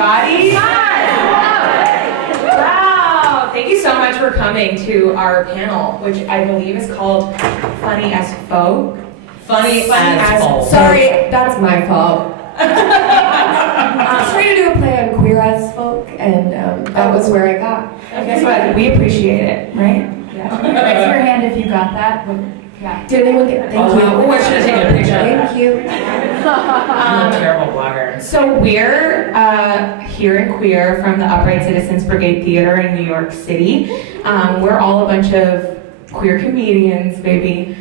everybody. Wow, thank you so much for coming to our panel, which I believe is called Funny as Folk. Funny as Folk. Sorry, that's my fault. I was trying to do a play on queer as folk, and that was where I got. Guess what? We appreciate it, right? Yeah. Raise your hand if you got that. Yeah. Did anyone get? Thank you. Oh, I should have taken a picture. Thank you. I'm a terrible blogger. So we're here in Queer from the Upright Citizens Brigade Theater in New York City. We're all a bunch of queer comedians, baby.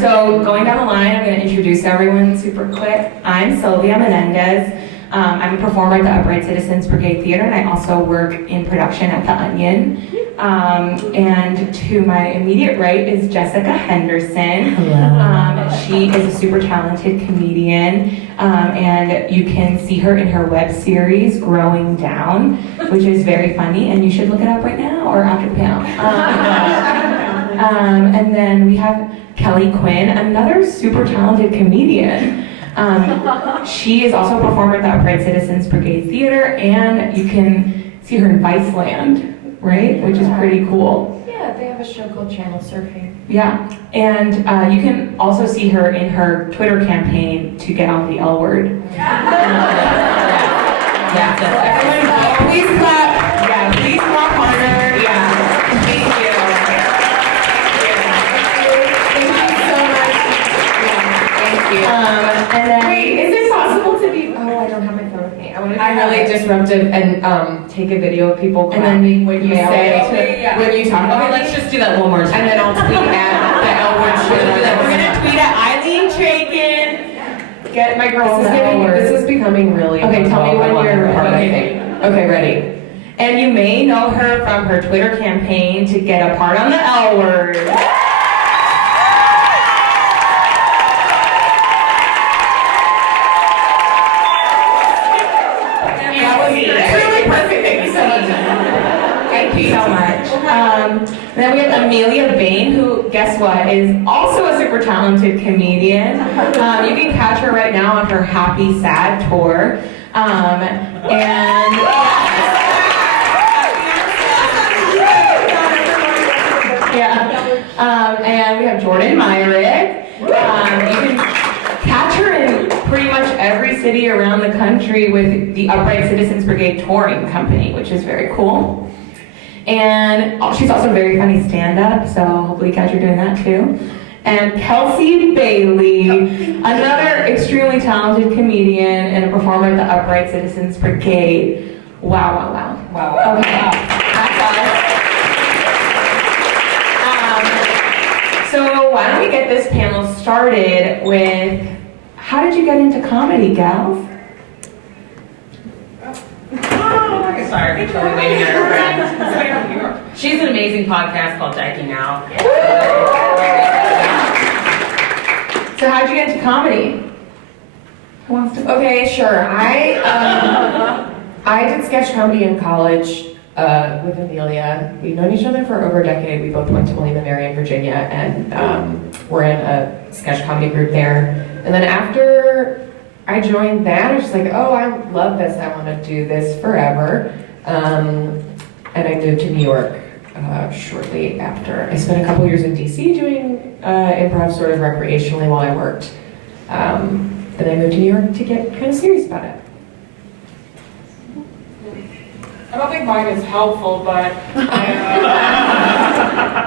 So going down the line, I'm going to introduce everyone super quick. I'm Silvia Menendez. I'm a performer at the Upright Citizens Brigade Theater, and I also work in production at The Onion. And to my immediate right is Jessica Henderson. She is a super talented comedian, and you can see her in her web series, Growing Down, which is very funny, and you should look it up right now or after the panel. And then we have Kelley Quinn, another super talented comedian. She is also a performer at the Upright Citizens Brigade Theater, and you can see her in Viceland, right? Which is pretty cool. Yeah, they have a show called Channel Surfing. Yeah, and you can also see her in her Twitter campaign to get on the L word. Everyone, please clap. Yeah, please clap harder. Yeah, thank you. And then, wait, is it possible to be? Oh, I don't have my phone with me. I want to be really disruptive and take a video of people clapping when you say when you talk about. Okay, let's just do that one more time. And then I'll tweet at the L word shit. We're gonna tweet at Eileen Chaikin. Get my girl on the L word. This is becoming really. Okay, tell me when you're ready. Okay, ready. And you may know her from her Twitter campaign to get a part on the L word. Thank you so much. Then we have Amelia Bane, who, guess what, is also a super talented comedian. You can catch her right now on her Happy Sad tour. And we have Jordan Myrick. You can catch her in pretty much every city around the country with the Upright Citizens Brigade touring company, which is very cool. And she's also a very funny stand-up, so hopefully you catch her doing that too. And Kelsey Bailey, another extremely talented comedian and a performer at the Upright Citizens Brigade. Wow. Okay, that's us. So why don't we get this panel started with, how did you get into comedy, gals? Sorry, we're totally waiting at her friend. She's an amazing podcast called Dyking Out. So how'd you get into comedy? Who wants to? Okay, sure. I did sketch comedy in college with Amelia. We've known each other for over a decade. We both went to William & Mary in Virginia, and we're in a sketch comedy group there. And then after I joined that, I was just like, oh, I love this. I want to do this forever. And I moved to New York shortly after. I spent a couple years in DC doing improv sort of recreationally while I worked. Then I moved to New York to get kind of serious about it. I don't think mine is helpful, but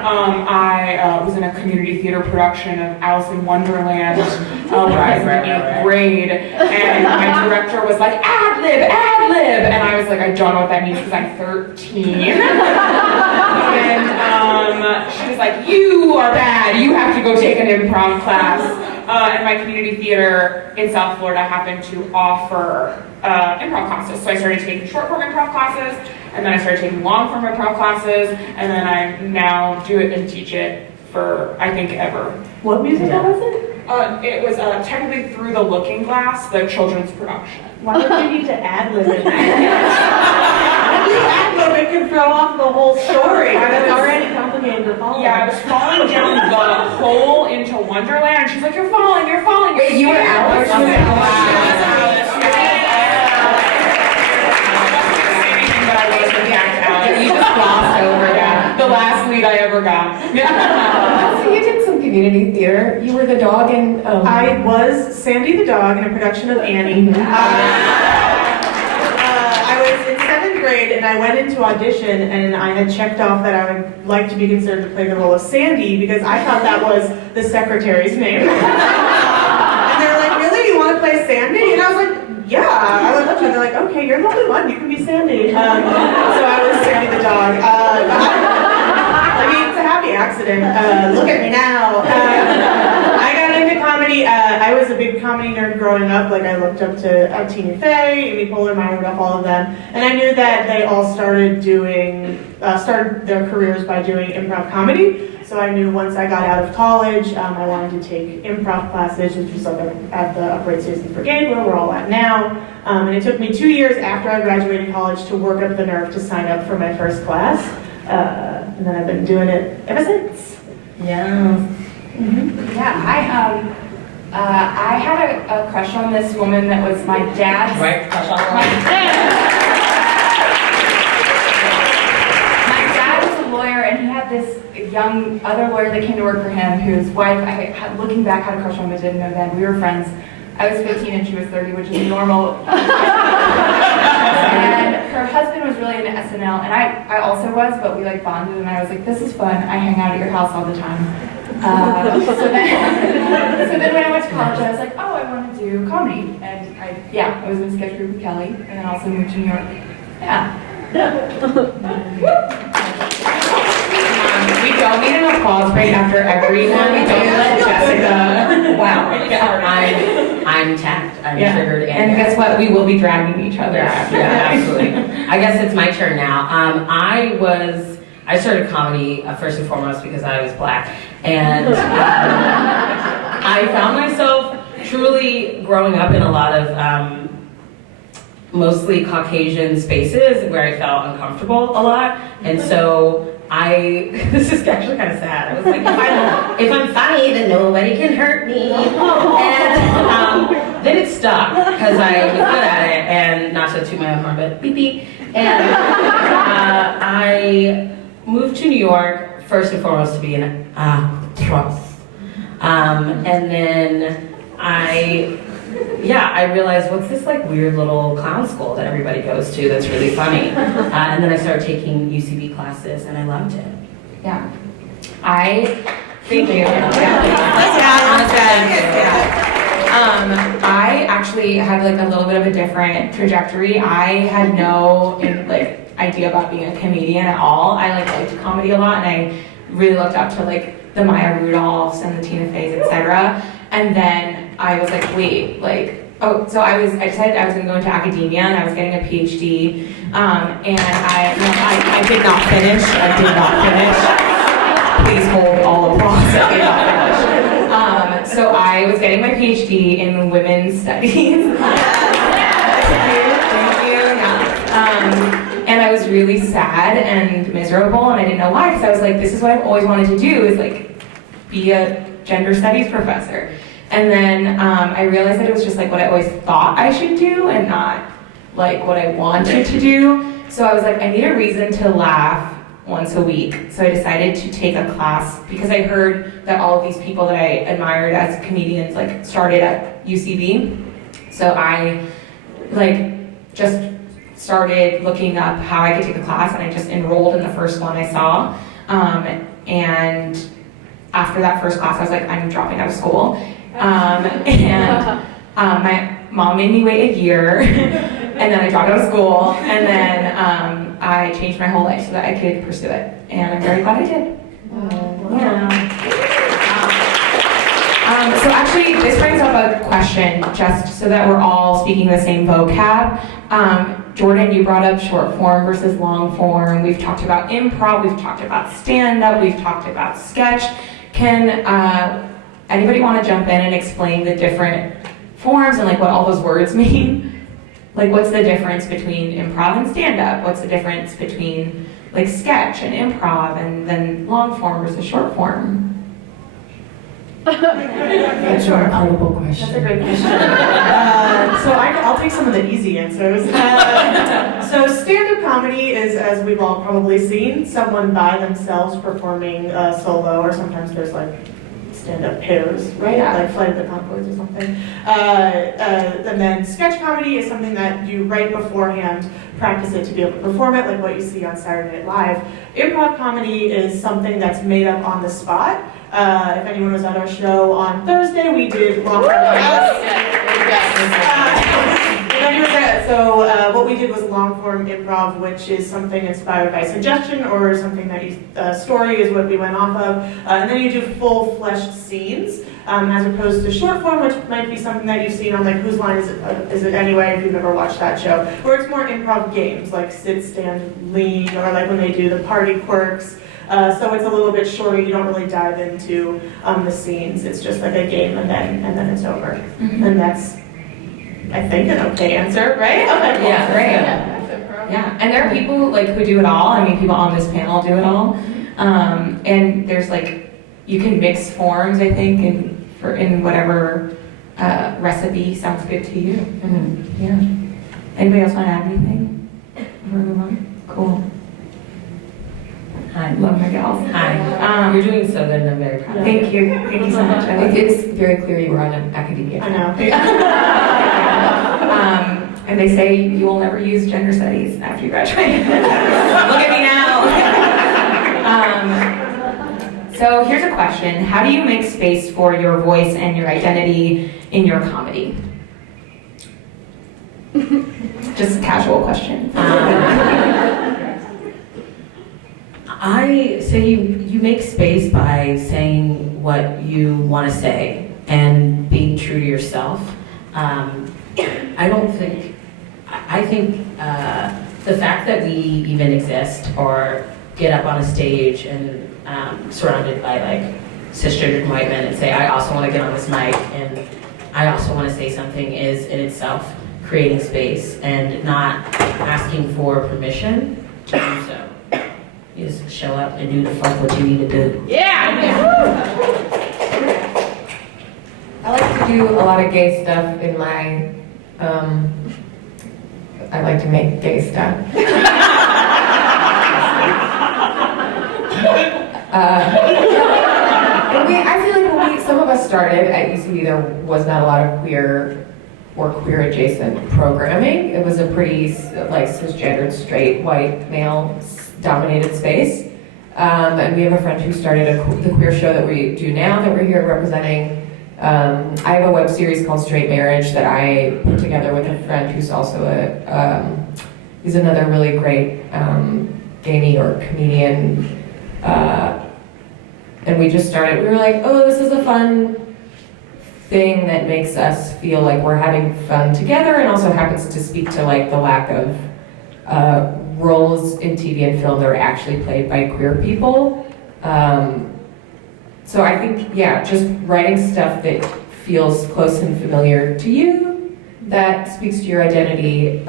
I was in a community theater production of Alice in Wonderland when I was in 8th grade, and my director was like, ad-lib, and I was like, I don't know what that means because I'm 13. And she was like, you are bad, you have to go take an improv class. And my community theater in South Florida happened to offer improv classes. So I started taking short form improv classes, and then I started taking long form improv classes, and then I now do it and teach it for, I think, ever. What musical was it? It was technically Through the Looking Glass, the children's production. Why would you need to ad-lib it? If you ad-lib it can throw off the whole story. It's already complicated to follow. Yeah, I was falling down the hole into Wonderland, and she's like, you're falling. Wait, you were Alice? sweet I ever got. So you did some community theater. You were the dog in. I was Sandy the dog in a production of Annie. I was in 7th grade and I went into audition and I had checked off that I would like to be considered to play the role of Sandy because I thought that was the secretary's name. And they're like, really? You want to play Sandy? And I was like, yeah. I went up to them, they're like, okay, you're the only one. You can be Sandy. So I was Sandy the dog. I mean, it's a happy accident. Look at me now. I got into comedy. I was a big comedy nerd growing up. Like, I looked up to Tina Fey, Amy Poehler, Myra Duff, all of them. And I knew that they all started their careers by doing improv comedy. So I knew once I got out of college, I wanted to take improv classes, which was up at the Upright Citizens Brigade, where we're all at now. And it took me 2 years after I graduated college to work up the nerve to sign up for my first class. And then I've been doing it ever since. Yeah. Yeah, I had a crush on this woman that was my dad's. Right? Crush on My dad was a lawyer, and he had this young other lawyer that came to work for him, whose wife, looking back, had a crush on, but didn't know then. We were friends. I was 15 and she was 30, which is normal. And her husband was really into SNL, and I also was, but we like bonded, and I was like, this is fun. I hang out at your house all the time. So then when I went to college, I was like, oh, I want to do comedy. And I was in a sketch group with Kelley, and then also moved to New York. Yeah. We don't need an applause break after everyone. We don't let Jessica. Wow. I'm tapped. I'm triggered. And guess what? We will be dragging each other after that. Absolutely. I guess it's my turn now. I started comedy first and foremost because I was Black. And I found myself truly growing up in a lot of mostly Caucasian spaces where I felt uncomfortable a lot. And so this is actually kind of sad. I was like, if I'm funny, then nobody can hurt me. And then it stuck because I was good at it, and not to toot my own horn, but beep beep. And I moved to New York first and foremost to be an actress. And then I realized, what's this like weird little clown school that everybody goes to that's really funny? And then I started taking UCB classes, and I loved it. Yeah. Thank you. I actually had like a little bit of a different trajectory. I had no idea about being a comedian at all. I liked comedy a lot, and I really looked up to like the Maya Rudolphs and the Tina Feys, etc. And then I was like, so I decided I was going to go into academia, and I was getting a PhD, and I did not finish. Please hold all applause. I did not finish. So I was getting my PhD in women's studies. Thank you. Yeah. And I was really sad and miserable, and I didn't know why, because I was like, this is what I've always wanted to do, is like be a gender studies professor. And then I realized that it was just like what I always thought I should do and not like what I wanted to do. So I was like, I need a reason to laugh once a week. So I decided to take a class because I heard that all of these people that I admired as comedians like started at UCB. So I just started looking up how I could take a class, and I just enrolled in the first one I saw. And after that first class, I was like, I'm dropping out of school. My mom made me wait a year, and then I dropped out of school, and then I changed my whole life so that I could pursue it, and I'm very glad I did. So actually, this brings up a question, just so that we're all speaking the same vocab. Jordan, you brought up short form versus long form. We've talked about improv, we've talked about stand-up, we've talked about sketch. Can anybody want to jump in and explain the different forms and like what all those words mean? Like, what's the difference between improv and stand-up? What's the difference between like sketch and improv, and then long form versus short form? That's your incredible question. That's a great question. So I'll take some of the easy answers. So stand-up comedy is, as we've all probably seen, someone by themselves performing solo, or sometimes there's like stand-up pairs, right? Yeah. Like Flight of the Conchords or something. And then sketch comedy is something that you write beforehand, practice it to be able to perform it, like what you see on Saturday Night Live. Improv comedy is something that's made up on the spot. If anyone was at our show on Thursday, we did long So what we did was long form improv, which is something inspired by suggestion or something that you, story is what we went off of. And then you do full fleshed scenes, as opposed to short form, which might be something that you've seen on like Whose Line Is It Anyway, if you've ever watched that show, where it's more improv games, like sit, stand, lean, or like when they do the party quirks. So it's a little bit shorter. You don't really dive into the scenes. It's just like a game, and then it's over. Mm-hmm. And that's, I think, an okay answer, right? Okay, cool. Yeah, great. Yeah, and there are people like who do it all. I mean, people on this panel do it all. And there's like, you can mix forms, I think, in whatever recipe sounds good to you. Mm-hmm. Yeah. Anybody else want to add anything before we move on? Cool. Hi. Love my gals. Hi. You're doing so good, and I'm very proud of you. Thank you. Thank you so much. I love you. It's very clear you were on an academia. I know. And they say you will never use gender studies after you graduate. Look at me now. So here's a question. How do you make space for your voice and your identity in your comedy? Just a casual question. I say you make space by saying what you want to say and being true to yourself. I think the fact that we even exist or get up on a stage and surrounded by like cisgendered white men and say, I also want to get on this mic and I also want to say something is in itself creating space and not asking for permission to do so. You just show up and do the fuck what you need to do. I like to do a lot of gay stuff in my, I like to make gay stuff. I feel like when some of us started at UCB, there was not a lot of queer or queer adjacent programming. It was a pretty like cisgendered, straight, white, male dominated space. And we have a friend who started the queer show that we do now that we're here representing. I have a web series called Straight Marriage that I put together with a friend who's also he's another really great gay New York comedian. And we just started, we were like, oh, this is a fun thing that makes us feel like we're having fun together and also happens to speak to like the lack of roles in TV and film that are actually played by queer people. So I think, yeah, just writing stuff that feels close and familiar to you, that speaks to your identity,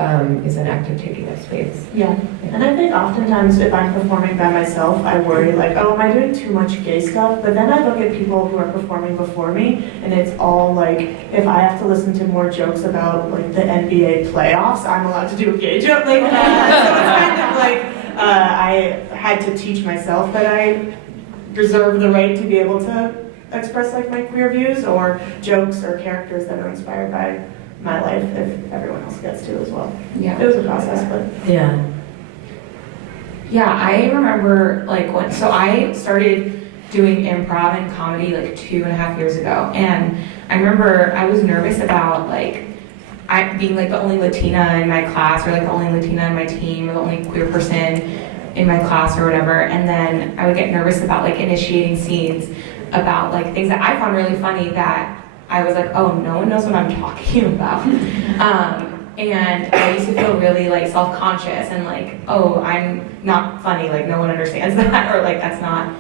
is an act of taking up space. Yeah, and I think oftentimes if I'm performing by myself, I worry like, oh, am I doing too much gay stuff? But then I look at people who are performing before me, and it's all like, if I have to listen to more jokes about like the NBA playoffs, I'm allowed to do a gay joke like that. So it's kind of like, I had to teach myself that I reserve the right to be able to express like my queer views or jokes or characters that are inspired by my life if everyone else gets to as well. Yeah. It was a process, but Yeah. Yeah, I remember like so I started doing improv and comedy like 2.5 years ago, and I remember I was nervous about like being like the only Latina in my class or like the only Latina in my team or the only queer person in my class or whatever, and then I would get nervous about like initiating scenes about like things that I found really funny that I was like, oh, no one knows what I'm talking about. And I used to feel really like self-conscious and like, oh, I'm not funny, like no one understands that, or like that's not,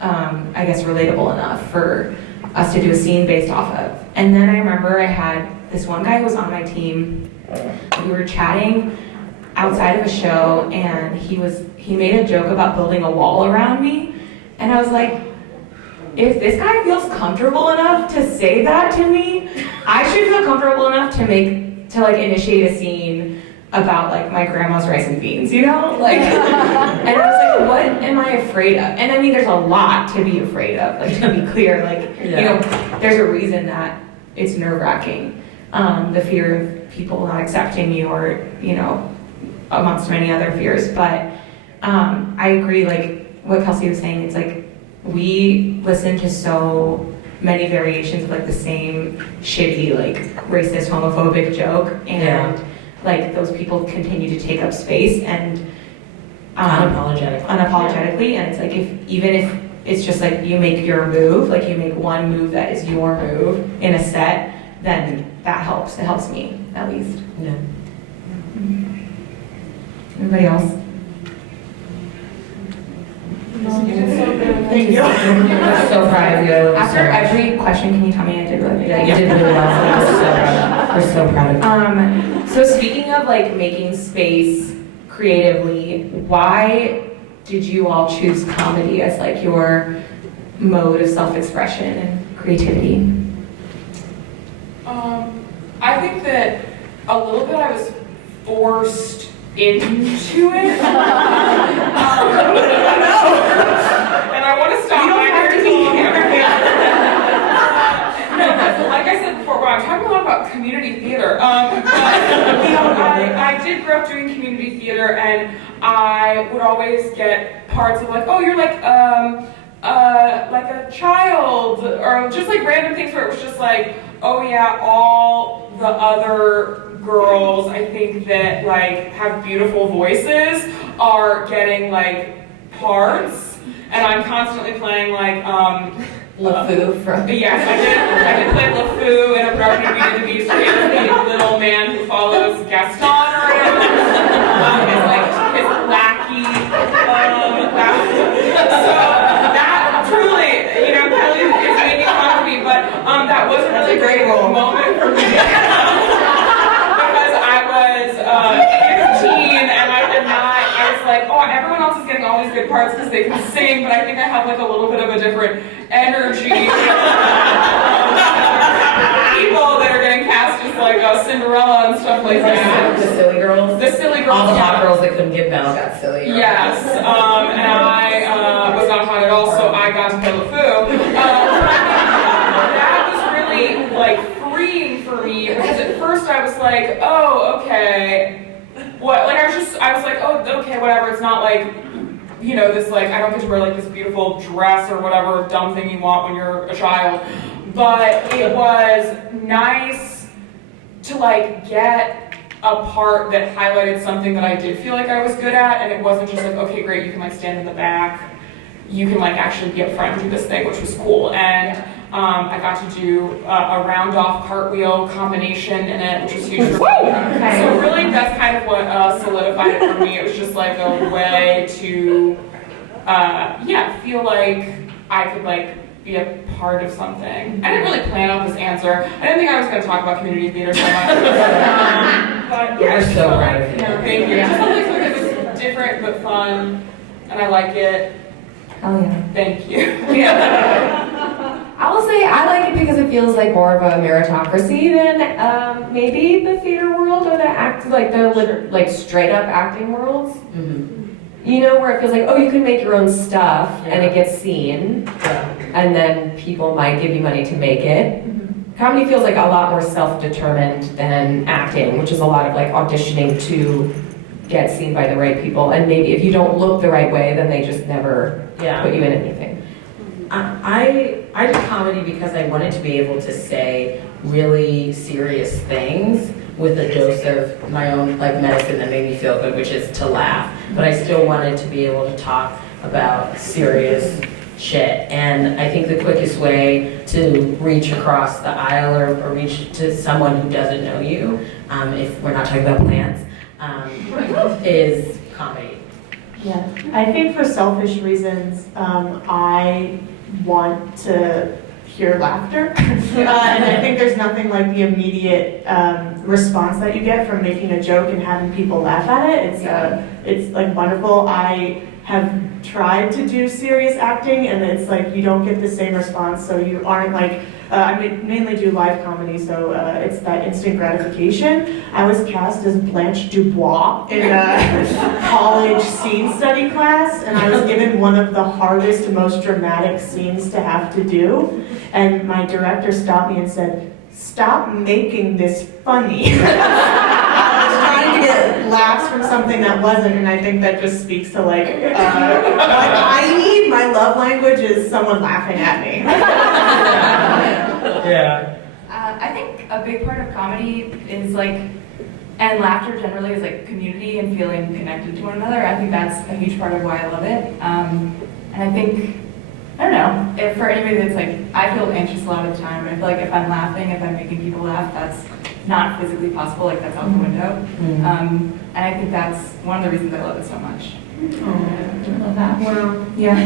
I guess, relatable enough for us to do a scene based off of. And then I remember I had this one guy who was on my team. We were chatting outside of a show, and he made a joke about building a wall around me, and I was like, if this guy feels comfortable enough to say that to me, I should feel comfortable enough to like initiate a scene about like my grandma's rice and beans, you know? Like, and I was like, what am I afraid of? And I mean, there's a lot to be afraid of, like to be clear, like, you know, there's a reason that it's nerve-wracking. The fear of people not accepting you or, you know, amongst many other fears. But I agree, like what Kelsey was saying, it's like, we listen to so many variations of like the same shitty, like racist, homophobic joke, and like those people continue to take up space and unapologetically, and it's like even if it's just like you make your move, like you make one move that is your move in a set, then that helps. It helps me at least. Yeah. Anybody else? You did so good. Thank you. I'm so proud of you. After every question, can you tell me I did really good? Yeah, you did really well. We're so proud of you. So speaking of like making space creatively, why did you all choose comedy as like your mode of self-expression and creativity? I think that a little bit I was forced into it. And I want to stop my No, because like I said before, well, I'm talking a lot about community theater. But you know, I did grow up doing community theater, and I would always get parts of like, oh, you're like a child, or just like random things where it was just like, oh yeah, all the other girls, I think that like have beautiful voices are getting like parts, and I'm constantly playing like LeFou from. Yes, I did play LeFou in a production of Beauty and the Beast. The little man who follows Gaston around. Is like his lackey. So that truly, you know, Kelley is making fun of me, but that wasn't really a great moment for me. Because I was 15 and I was like, oh, everyone else is getting all these good parts because they can sing, but I think I have like a little bit of a different energy. People that are getting cast as like Cinderella and stuff like that. The silly girls. The silly girls. All the hot girls that couldn't get Belle got silly. Yes, and I was not hot at all, so I got to play LeFou. That was really like freeing for me because at first I was like, oh, okay, what? Like I was like, oh, okay, whatever. It's not like, you know, this like I don't get to wear like this beautiful dress or whatever dumb thing you want when you're a child, but it was nice to like get a part that highlighted something that I did feel like I was good at, and it wasn't just like, okay, great, you can like stand in the back, you can like actually be up front and do this thing, which was cool. And I got to do a round off cartwheel combination in it, which was huge for me. So really that's kind of what solidified it for me. It was just like a way to feel like I could like be a part of something. I didn't really plan out this answer. I didn't think I was going to talk about community theater so much. But yeah, We're so proud of you. Thank you. Just something that was different but fun, and I like it. Oh yeah. Thank you. I will say I like it because it feels like more of a meritocracy than maybe the theater world or the straight up acting worlds. Mm-hmm. You know, where it feels like, oh, you can make your own stuff and it gets seen, Yeah. and then people might give you money to make it. Comedy feels like a lot more self-determined than acting, which is a lot of like auditioning to get seen by the right people, and maybe if you don't look the right way, then they just never put you in anything. I did comedy because I wanted to be able to say really serious things with a dose of my own like medicine that made me feel good, which is to laugh. But I still wanted to be able to talk about serious shit. And I think the quickest way to reach across the aisle or reach to someone who doesn't know you, if we're not talking about plants, is comedy. Yeah, I think for selfish reasons, I want to hear laughter, and I think there's nothing like the immediate response that you get from making a joke and having people laugh at it. It's like wonderful. I have tried to do serious acting, and it's like you don't get the same response, so you aren't like, I mainly do live comedy, so it's that instant gratification. I was cast as Blanche Dubois in a college scene study class, and I was given one of the hardest, most dramatic scenes to have to do, and my director stopped me and said, "Stop making this funny." Trying to get laughs from something that wasn't, and I think that just speaks to like I need, my love language is someone laughing at me. Yeah. I think a big part of comedy is like, and laughter generally is like community and feeling connected to one another. I think that's a huge part of why I love it. And I think, I don't know, if for anybody that's like, I feel anxious a lot of the time. I feel like if I'm laughing, if I'm making people laugh, that's not physically possible, like that's out the window. And I think that's one of the reasons I love it so much. I love that. Wow. Yeah.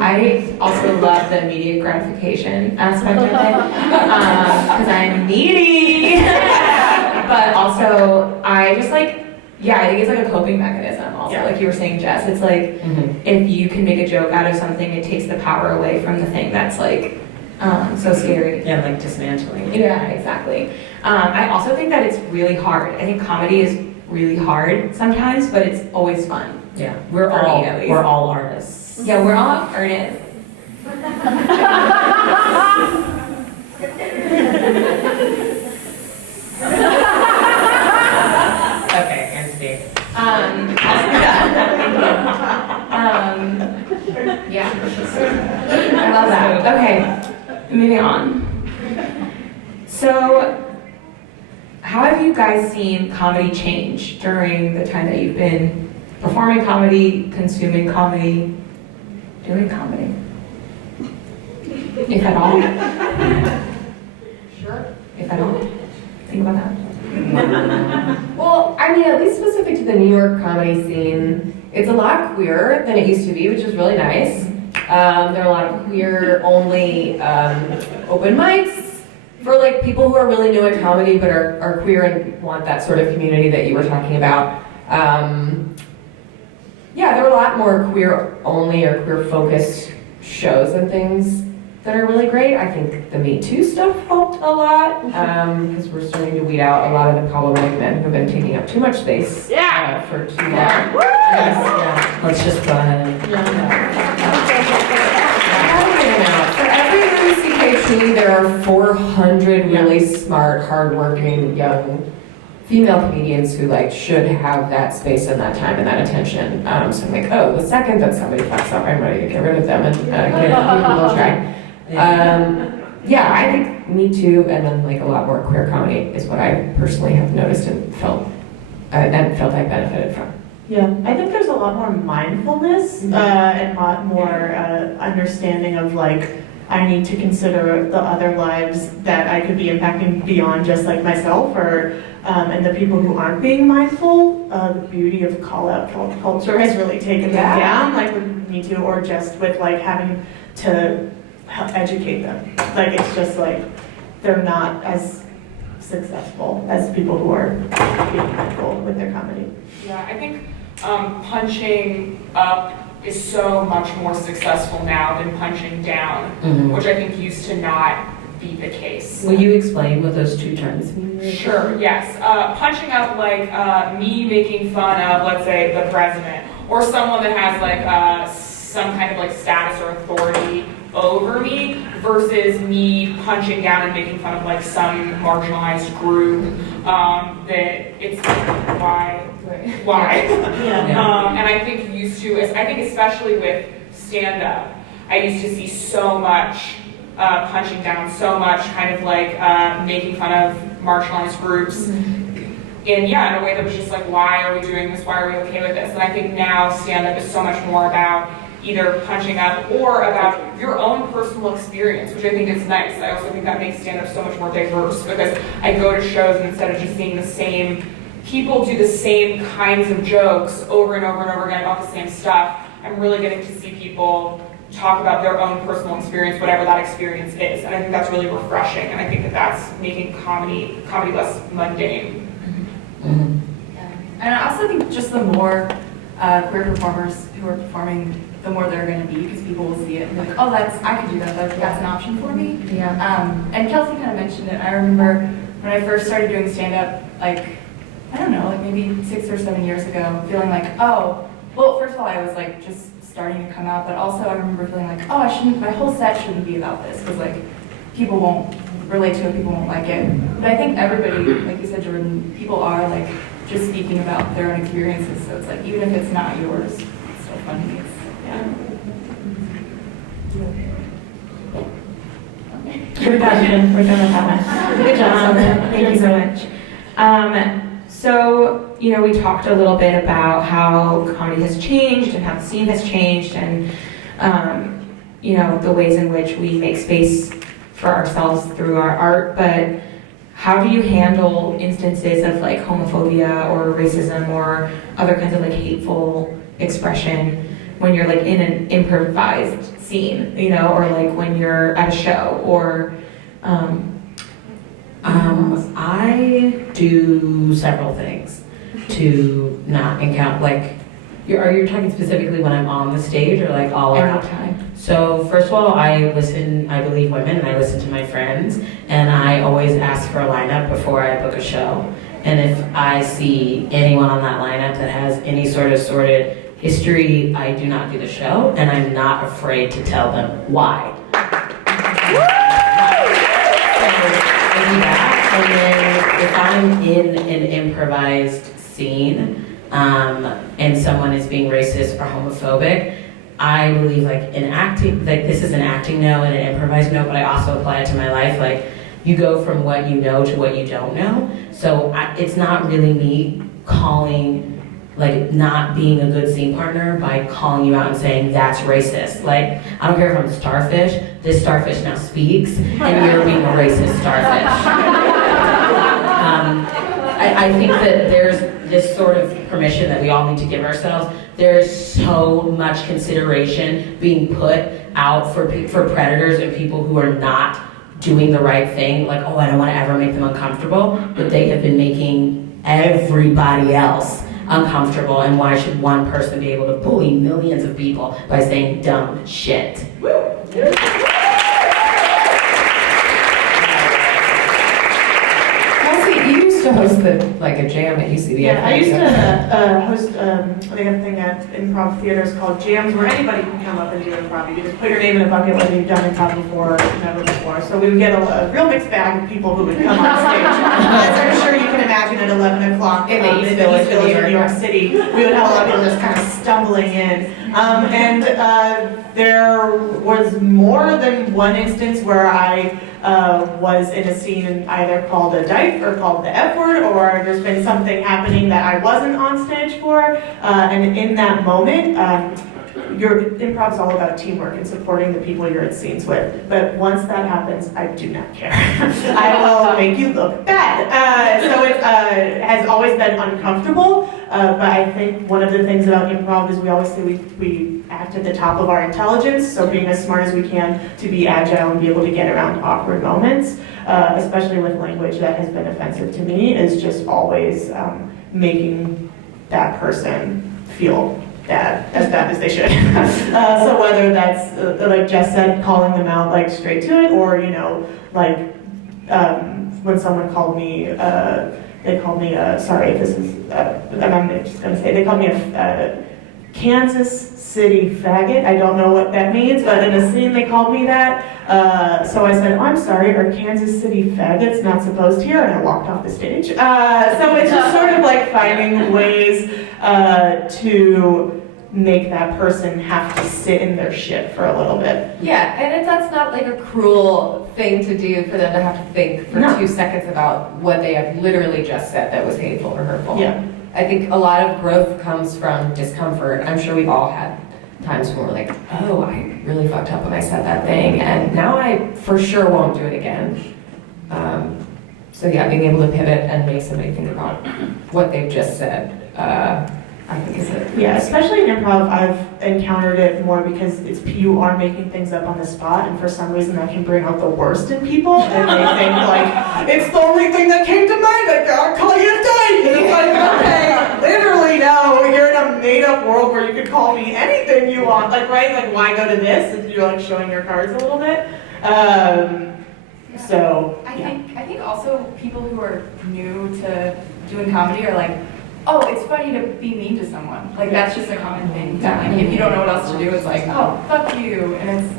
I also love the immediate gratification aspect of it because I'm needy. But also, I just like, yeah, I think it's like a coping mechanism also. Like you were saying, Jess, it's like if you can make a joke out of something, it takes the power away from the thing that's like so scary. Yeah, like dismantling. Yeah, exactly. I also think that it's really hard. I think comedy is really hard sometimes, but it's always fun. Yeah, For me, at least. we're all artists. Yeah, we're all artists. Okay, and Steve. Yeah. I love that. Okay, moving on. So, how have you guys seen comedy change during the time that you've been performing comedy, consuming comedy, doing comedy? If at all? Sure. If at all? Think about that. Well, I mean, at least specific to the New York comedy scene, it's a lot queerer than it used to be, which is really nice. There are a lot of queer-only open mics for like people who are really new in comedy but are queer and want that sort of community that you were talking about. Yeah, there are a lot more queer-only or queer-focused shows and things that are really great. I think the Me Too stuff helped a lot because we're starting to weed out a lot of the problematic men who've been taking up too much space for too long. Yeah. Let's just go ahead and. For every Louis C.K. there are 400 really smart, hardworking young female comedians who like should have that space and that time and that attention. So I'm like, oh, the second that somebody fucks up, I'm ready to get rid of them and give people a try. Yeah, I think Me Too and then like a lot more queer comedy is what I personally have noticed and felt I benefited from. Yeah, I think there's a lot more mindfulness and a lot more understanding of like, I need to consider the other lives that I could be impacting beyond just like myself or and the people who aren't being mindful. The beauty of call-out culture has really taken them down, like with Me Too or just with like having to educate them. Like it's just like they're not as successful as people who are being mindful with their comedy. Yeah, I think punching up is so much more successful now than punching down, which I think used to not be the case. Will you explain what those two terms mean? Sure, yes. Punching up like me making fun of, let's say, the president, or someone that has like some kind of like status or authority over me, versus me punching down and making fun of like some marginalized group that it's why. And I think I think especially with stand-up, I used to see so much punching down, so much kind of like making fun of marginalized groups. And yeah, in a way that was just like, why are we doing this? Why are we okay with this? And I think now stand-up is so much more about either punching up or about your own personal experience, which I think is nice. I also think that makes stand-up so much more diverse because I go to shows and instead of just seeing the same people do the same kinds of jokes over and over and over again about the same stuff, I'm really getting to see people talk about their own personal experience, whatever that experience is. And I think that's really refreshing, and I think that that's making comedy less mundane. And I also think just the more queer performers who are performing the more there are going to be, because people will see it and be like, oh, I could do that. That's an option for me. Yeah. And Kelsey kind of mentioned it. I remember when I first started doing stand-up, like, I don't know, like maybe 6 or 7 years ago, feeling like, oh, well, first of all, I was like just starting to come out, but also I remember feeling like, oh, my whole set shouldn't be about this, because like people won't relate to it, people won't like it. But I think everybody, like you said, Jordan, people are like just speaking about their own experiences, so it's like even if it's not yours, it's still funny. We're done with that one. Good job. Thank you so much. So, we talked a little bit about how comedy has changed and how the scene has changed and, the ways in which we make space for ourselves through our art, but how do you handle instances of like homophobia or racism or other kinds of like hateful expression when you're like in an improvised scene, or like when you're at a show or I do several things to not encounter, like, are you talking specifically when I'm on the stage or like all around? anytime? So first of all, I believe women, and I listen to my friends, and I always ask for a lineup before I book a show. And if I see anyone on that lineup that has any sort of sordid history, I do not do the show, and I'm not afraid to tell them why. And then if I'm in an improvised scene and someone is being racist or homophobic, I believe like in acting, like this is an acting note and an improvised note, but I also apply it to my life. Like you go from what you know to what you don't know. So it's not really me calling, like not being a good scene partner by calling you out and saying that's racist. Like, I don't care if I'm a starfish, this starfish now speaks, and you're being a racist starfish. I think that there's this sort of permission that we all need to give ourselves. There's so much consideration being put out for predators and people who are not doing the right thing. Like, oh, I don't want to ever make them uncomfortable, but they have been making everybody else uncomfortable, and why should one person be able to bully millions of people by saying dumb shit? Kelsey, you used to host a jam at UCB. Yeah, I used to host they have a thing at improv theaters called jams where anybody can come up and do improv. You just put your name in a bucket whether you've done improv before or never before. So we would get a real mixed bag of people who would come on stage. As I'm sure you can imagine at 11 o'clock in the East Village in New York City, we would have a lot of people just kind of stumbling in. There was more than one instance where I was in a scene and either called a dyke or called the F word, or there's been something happening that I wasn't on stage for. And in that moment, your improv's all about teamwork and supporting the people you're in scenes with. But once that happens, I do not care. I will make you look bad. So it has always been uncomfortable. But I think one of the things about improv is we always say we act at the top of our intelligence. So being as smart as we can to be agile and be able to get around awkward moments, especially with language that has been offensive to me, is just always making that person feel as bad as they should. So whether that's, like Jess said, calling them out like straight to it, or, when someone called me, they called me, sorry, this is, I'm just gonna say, they called me a Kansas City faggot. I don't know what that means, but in a scene they called me that. So I said, oh, I'm sorry, are Kansas City faggots not supposed here? And I walked off the stage. So it's just sort of like finding ways to make that person have to sit in their shit for a little bit. Yeah, and that's not like a cruel thing to do for them to have to think for 2 seconds about what they have literally just said that was hateful or hurtful. Yeah. I think a lot of growth comes from discomfort. I'm sure we've all had times when we're like, oh, I really fucked up when I said that thing, and now I for sure won't do it again. So yeah, being able to pivot and make somebody think about what they've just said, I think is it. Yeah, especially in improv, I've encountered it more because you are making things up on the spot, and for some reason that can bring out the worst in people, and they think like, it's the only thing that came to mind, I'll call you a dyke, and it's like, okay, literally no, you're in a made-up world where you could call me anything you want, like, right, like, why go to this if you're like showing your cards a little bit, so, I yeah. think also people who are new to doing comedy are like, oh, it's funny to be mean to someone. Like that's just a common thing. Like if you don't know what else to do, it's like, oh, fuck you. And it's,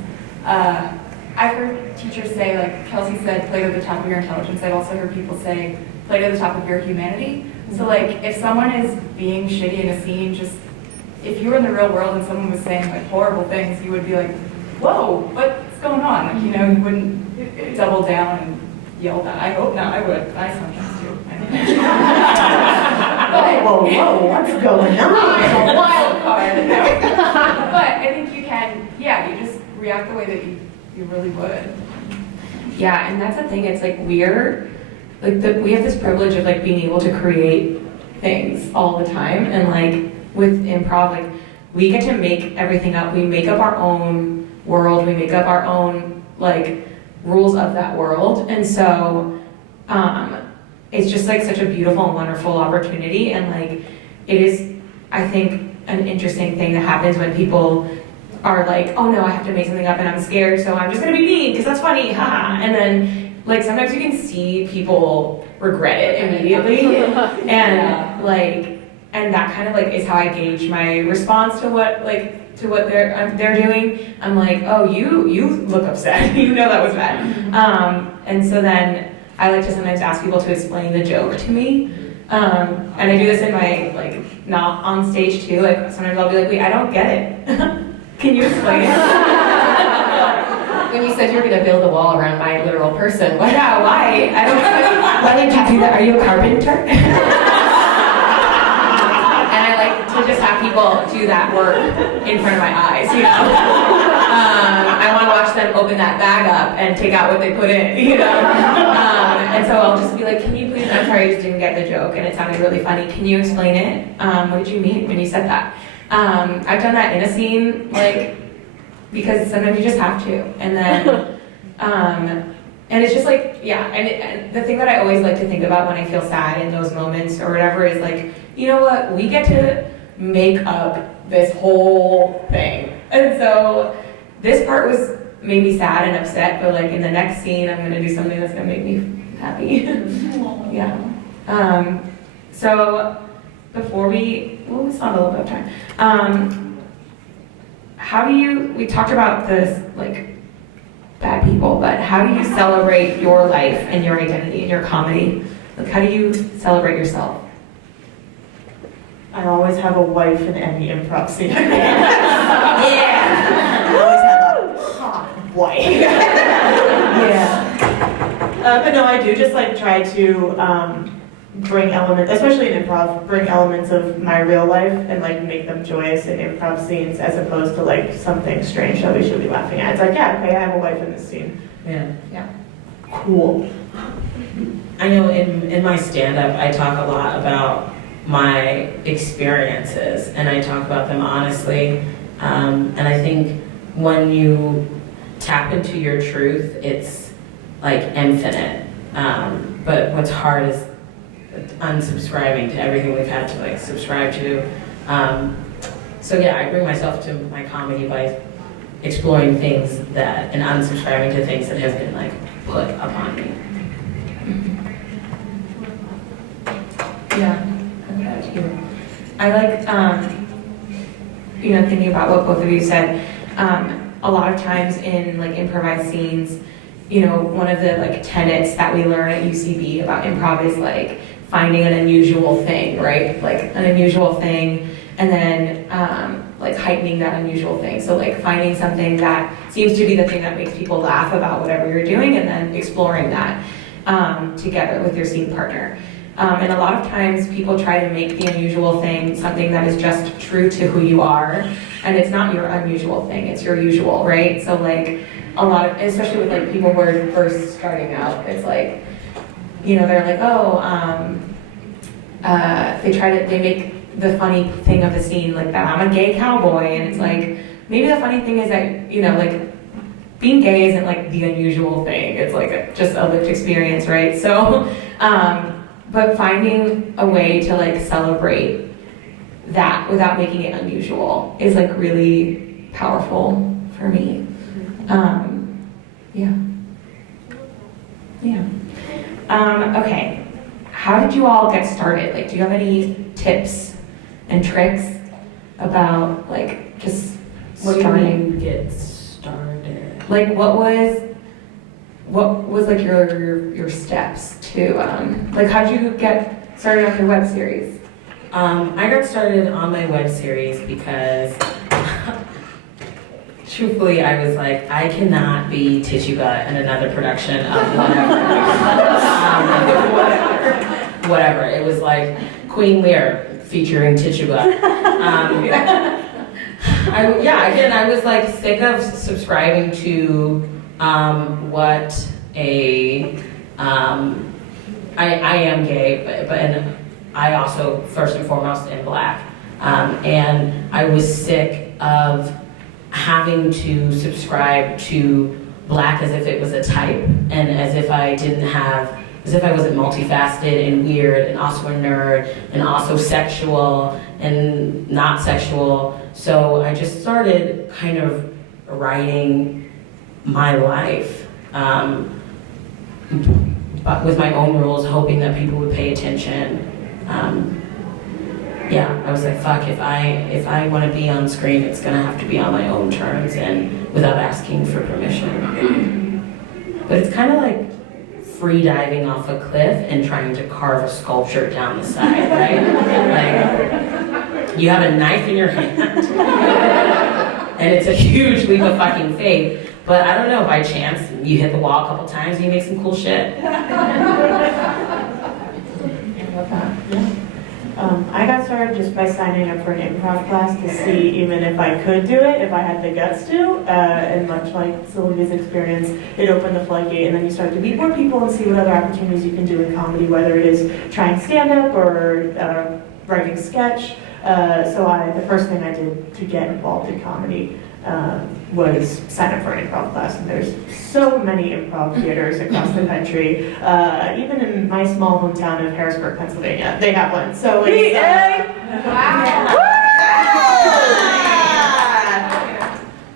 I've heard teachers say, like Kelsey said, play to the top of your intelligence. I've also heard people say, play to the top of your humanity. So like if someone is being shitty in a scene, just, if you were in the real world and someone was saying like horrible things, you would be like, whoa, what's going on? Like, you know, you wouldn't double down and yell that. I hope not, I would. I sometimes do. Whoa, what's going on? I'm a wild card. But I think you can, yeah, you just react the way that you really would. Yeah, and that's the thing. It's like we have this privilege of like being able to create things all the time, and like with improv, like we get to make everything up. We make up our own world. We make up our own like rules of that world, and so it's just like such a beautiful and wonderful opportunity. And like it is, I think, an interesting thing that happens when people are like, oh no, I have to make something up and I'm scared, so I'm just gonna be mean because that's funny, haha. And then like sometimes you can see people regret it immediately, and like, and that kind of like is how I gauge my response to what they're doing. I'm like, oh, you look upset. You know that was bad. And so then I like to sometimes ask people to explain the joke to me. And I do this in my, like, not on stage too. Like, sometimes I'll be like, wait, I don't get it. Can you explain it? When you said you were going to build a wall around my literal person, what? Yeah, why? I don't know. Why did you do that? Are you a carpenter? And I like to just have people do that work in front of my eyes, you know? I want to watch them open that bag up and take out what they put in, you know? And so I'll just be like, can you please, I'm sorry, I just didn't get the joke and it sounded really funny. Can you explain it? What did you mean when you said that? I've done that in a scene, like, because sometimes you just have to. And then, and it's just like, yeah, and the thing that I always like to think about when I feel sad in those moments or whatever is like, you know what, we get to make up this whole thing. And so this part made me sad and upset, but like in the next scene, I'm gonna do something that's gonna make me happy. Yeah. So before we still have a little bit of time. We talked about this, like, bad people, but how do you celebrate your life and your identity and your comedy? Like, how do you celebrate yourself? I always have a wife in any improv scene. Yeah! I always have a hot wife. Yeah. But no, I do just like try to bring elements, especially in improv, bring elements of my real life and like make them joyous in improv scenes as opposed to like something strange that we should be laughing at. It's like, yeah, okay, I have a wife in this scene. Yeah. Cool. I know in my stand-up, I talk a lot about my experiences, and I talk about them honestly. And I think when you tap into your truth, it's like infinite. But what's hard is unsubscribing to everything we've had to like subscribe to. So yeah, I bring myself to my comedy by exploring things and unsubscribing to things that have been like put upon me. Yeah. I like, thinking about what both of you said. A lot of times in like improvised scenes, one of the like tenets that we learn at UCB about improv is like finding an unusual thing, right? Like an unusual thing, and then like heightening that unusual thing. So like finding something that seems to be the thing that makes people laugh about whatever you're doing, and then exploring that together with your scene partner. And a lot of times people try to make the unusual thing something that is just true to who you are, and it's not your unusual thing, it's your usual, right? So like a lot of, especially with like people who are first starting out, it's like, they're like, they make the funny thing of the scene, like that I'm a gay cowboy, and it's like, maybe the funny thing is that, you know, like, being gay isn't like the unusual thing. It's like just a lived experience, right? So, but finding a way to like celebrate that without making it unusual is like really powerful for me. Okay. How did you all get started? Like, do you have any tips and tricks about like just starting? Get started. Like, what was like your steps to like, how'd you get started on your web series? I got started on my web series because truthfully I was like, I cannot be Tissue Butt in another production of whatever. It was like Queen Lear featuring Tissue Butt. I was like sick of subscribing to what I am gay, and I also first and foremost am Black, and I was sick of having to subscribe to Black as if it was a type, and as if I wasn't multifaceted and weird and also a nerd and also sexual and not sexual. So I just started kind of writing my life, but with my own rules, hoping that people would pay attention. I was like, fuck, if I want to be on screen, it's gonna have to be on my own terms and without asking for permission. But it's kind of like free diving off a cliff and trying to carve a sculpture down the side, right? Like, you have a knife in your hand, and it's a huge leap of fucking faith. But I don't know, by chance, you hit the wall a couple times and you make some cool shit. I got started just by signing up for an improv class to see even if I could do it, if I had the guts to. And much like Silvia's experience, it opened the floodgate, and then you start to meet more people and see what other opportunities you can do in comedy, whether it is trying stand-up or writing sketch. The first thing I did to get involved in comedy was sign up for an improv class, and there's so many improv theaters across the country. Even in my small hometown of Harrisburg, Pennsylvania, they have one. So it's, Wow.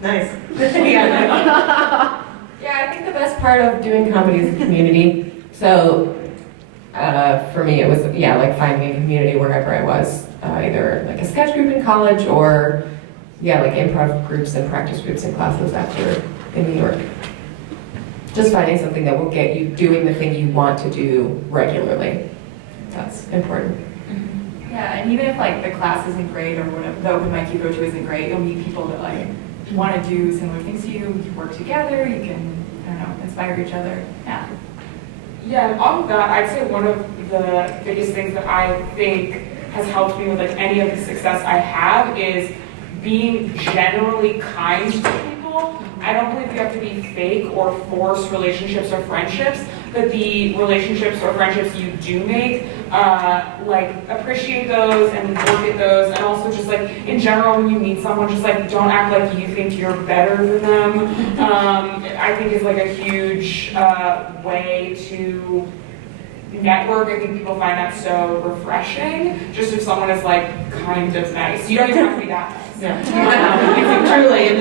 nice. Yeah, I think the best part of doing comedy is the community. So for me, it was like finding a community wherever I was, either like a sketch group in college or like improv groups and practice groups and classes after in New York. Just finding something that will get you doing the thing you want to do regularly. That's important. Yeah, and even if like the class isn't great or whatever, the open mic you go to isn't great, you'll meet people that like want to do similar things to you. You work together. You can, I don't know, inspire each other. Yeah. Yeah, and off of that, I'd say one of the biggest things that I think has helped me with like any of the success I have is being generally kind to people. I don't believe you have to be fake or force relationships or friendships, but the relationships or friendships you do make, like appreciate those and work at those, and also just like in general when you meet someone, just like don't act like you think you're better than them. I think is like a huge way to network. I think people find that so refreshing. Just if someone is like kind of nice, you don't even have to be that nice. Yeah. Truly, in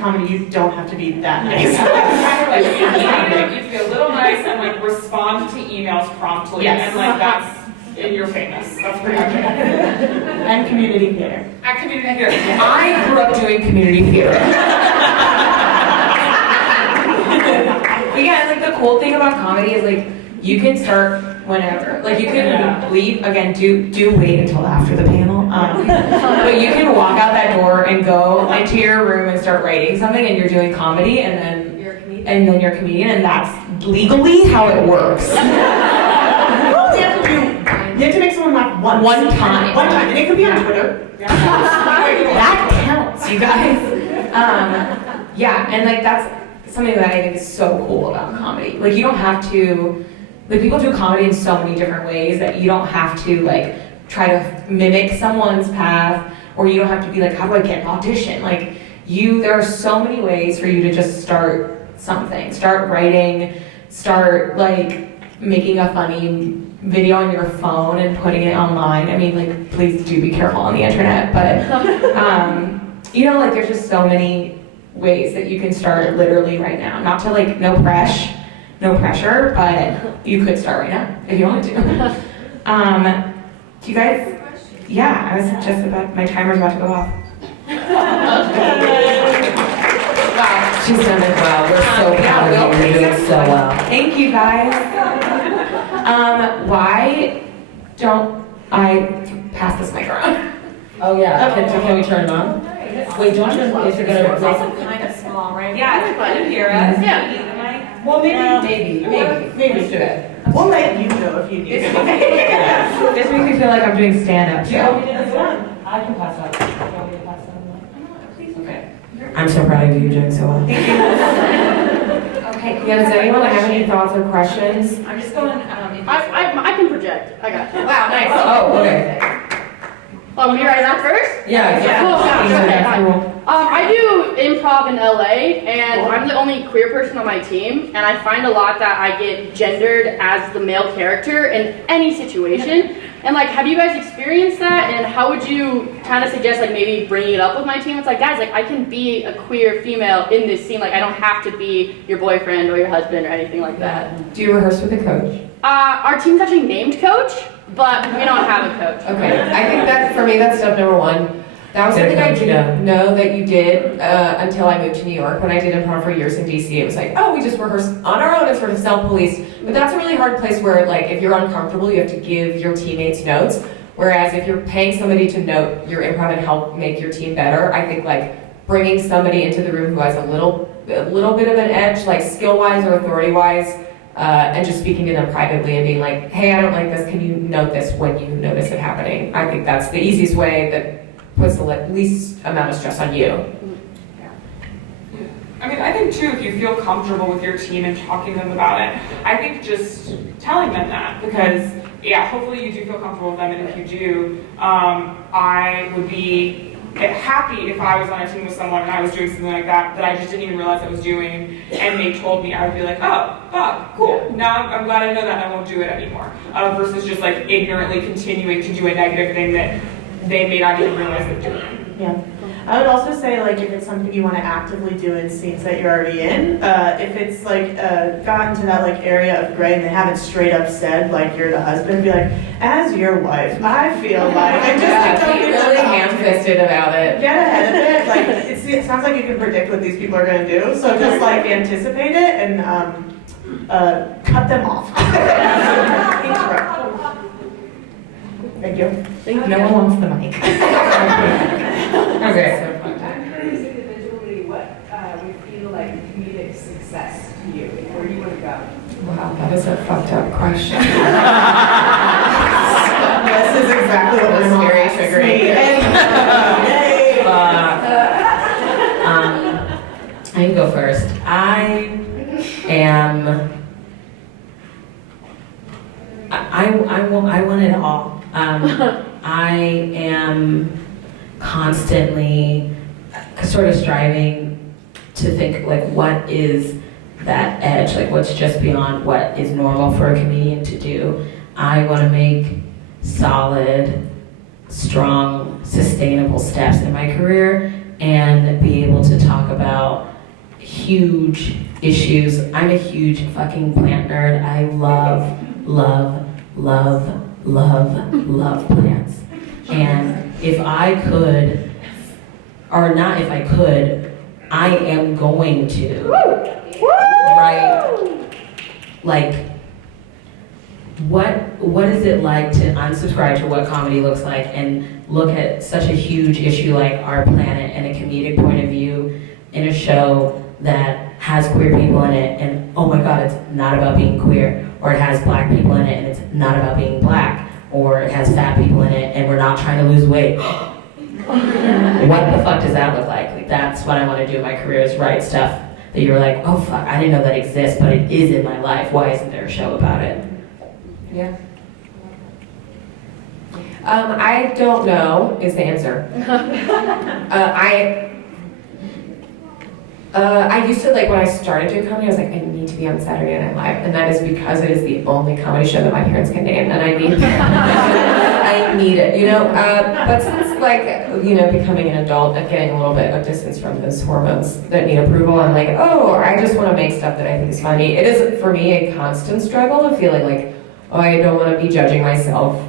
comedy, you don't have to be that nice. Kind of like you have to be a little nice and like respond to emails promptly, Yes. and like that's you're famous. That's pretty much it. And community theater. At community theater, I grew up doing community theater. But yeah, like the cool thing about comedy is like you can start whenever. Like you can leave again. Do wait until after the panel. But you can walk out that door and go into your room and start writing something, and you're doing comedy, and then you're a comedian, and that's legally how it works. You have to make someone laugh once. One time. One time, and it could be on Twitter. That counts, you guys. And like that's something that I think is so cool about comedy. Like you don't have to, like people do comedy in so many different ways that you don't have to like try to mimic someone's path, or you don't have to be like, how do I get an audition? Like, there are so many ways for you to just start something. Start writing, start like making a funny video on your phone and putting it online. I mean, like, please do be careful on the internet, but you know, like, there's just so many ways that you can start literally right now. Not to like, no pressure, but you could start right now if you wanted to. Do you guys? Yeah, I was just about, my timer's about to go off. Wow, she's done it well. We're so proud of you. You're doing so well. Thank you, guys. Why don't I pass this mic around? Oh yeah, can we turn it on? Wait, don't you, if you're gonna It's also kind of small, right? Yeah, everybody can hear us. Yeah. well, maybe. Let's do it. We'll let you know if you need it. This makes me feel like I'm doing stand-up. Do you want me to do it? I can pass out. Do you want me to pass out? Okay. I'm so proud of you. You're doing so well. Okay, yeah, does anyone have any thoughts or questions? I'm just going. I can project. I got you. Wow, nice. Oh, okay. Oh, me right now first? Yeah. Cool, okay, fine. Cool. I do improv in LA, and I'm the only queer person on my team, and I find a lot that I get gendered as the male character in any situation. And like, have you guys experienced that? And how would you kind of suggest like maybe bringing it up with my team? It's like, guys, like I can be a queer female in this scene. Like I don't have to be your boyfriend or your husband or anything like that. Do you rehearse with a coach? Our team's actually named coach, but we don't have a coach. Okay, I think that for me that's step number one. That was something I didn't know that you did until I moved to New York. When I did improv for years in DC, it was like, oh, we just rehearse on our own and sort of self-police. But that's a really hard place where, like, if you're uncomfortable, you have to give your teammates notes. Whereas if you're paying somebody to note your improv and help make your team better, I think like bringing somebody into the room who has a little bit of an edge, like skill-wise or authority-wise, and just speaking to them privately and being like, hey, I don't like this. Can you note this when you notice it happening? I think that's the easiest way that puts the least amount of stress on you. I mean, I think too, if you feel comfortable with your team and talking to them about it, I think just telling them that, because yeah, hopefully you do feel comfortable with them, and if you do, I would be happy if I was on a team with someone and I was doing something like that I just didn't even realize I was doing, and they told me, I would be like, oh, fuck, cool, now I'm glad I know that and I won't do it anymore, versus just like ignorantly continuing to do a negative thing that they may not even realize they're doing. Yeah. I would also say, like, if it's something you want to actively do in scenes that you're already in, if it's like gotten to that like area of gray and they haven't straight up said like you're the husband, be like, as your wife, I feel like, and just like, don't be give really them ham-fisted about it. Get ahead of it. Like it sounds like you can predict what these people are going to do, so just like anticipate it and cut them off. Thank you. No one wants the mic. Okay. Individually, what would feel like comedic success to you? Where do you want to go? Wow, that is a fucked up question. This is exactly what That was my very mom triggering. Yay. I can go first. I want it all. I am constantly sort of striving to think like, what is that edge? Like, what's just beyond what is normal for a comedian to do? I want to make solid, strong, sustainable steps in my career and be able to talk about huge issues. I'm a huge fucking plant nerd. I love plants. And if I could, or not if I could, I am going to write, like, what is it like to unsubscribe to what comedy looks like and look at such a huge issue like our planet and a comedic point of view in a show that has queer people in it, and oh my god, it's not about being queer, or it has black people in it and it's not about being black, or it has fat people in it and we're not trying to lose weight. What the fuck does that look like? Like, that's what I want to do in my career, is write stuff that you're like, oh fuck, I didn't know that exists, but it is in my life. Why isn't there a show about it? Yeah. I don't know is the answer. I used to, like, when I started doing comedy, I was like, I need to be on Saturday Night Live, and that is because it is the only comedy show that my parents can name, and I need I need it, you know? But since, like, you know, becoming an adult and getting a little bit of distance from those hormones that need approval, I'm like, oh, I just want to make stuff that I think is funny. It is, for me, a constant struggle of feeling like, oh, I don't want to be judging myself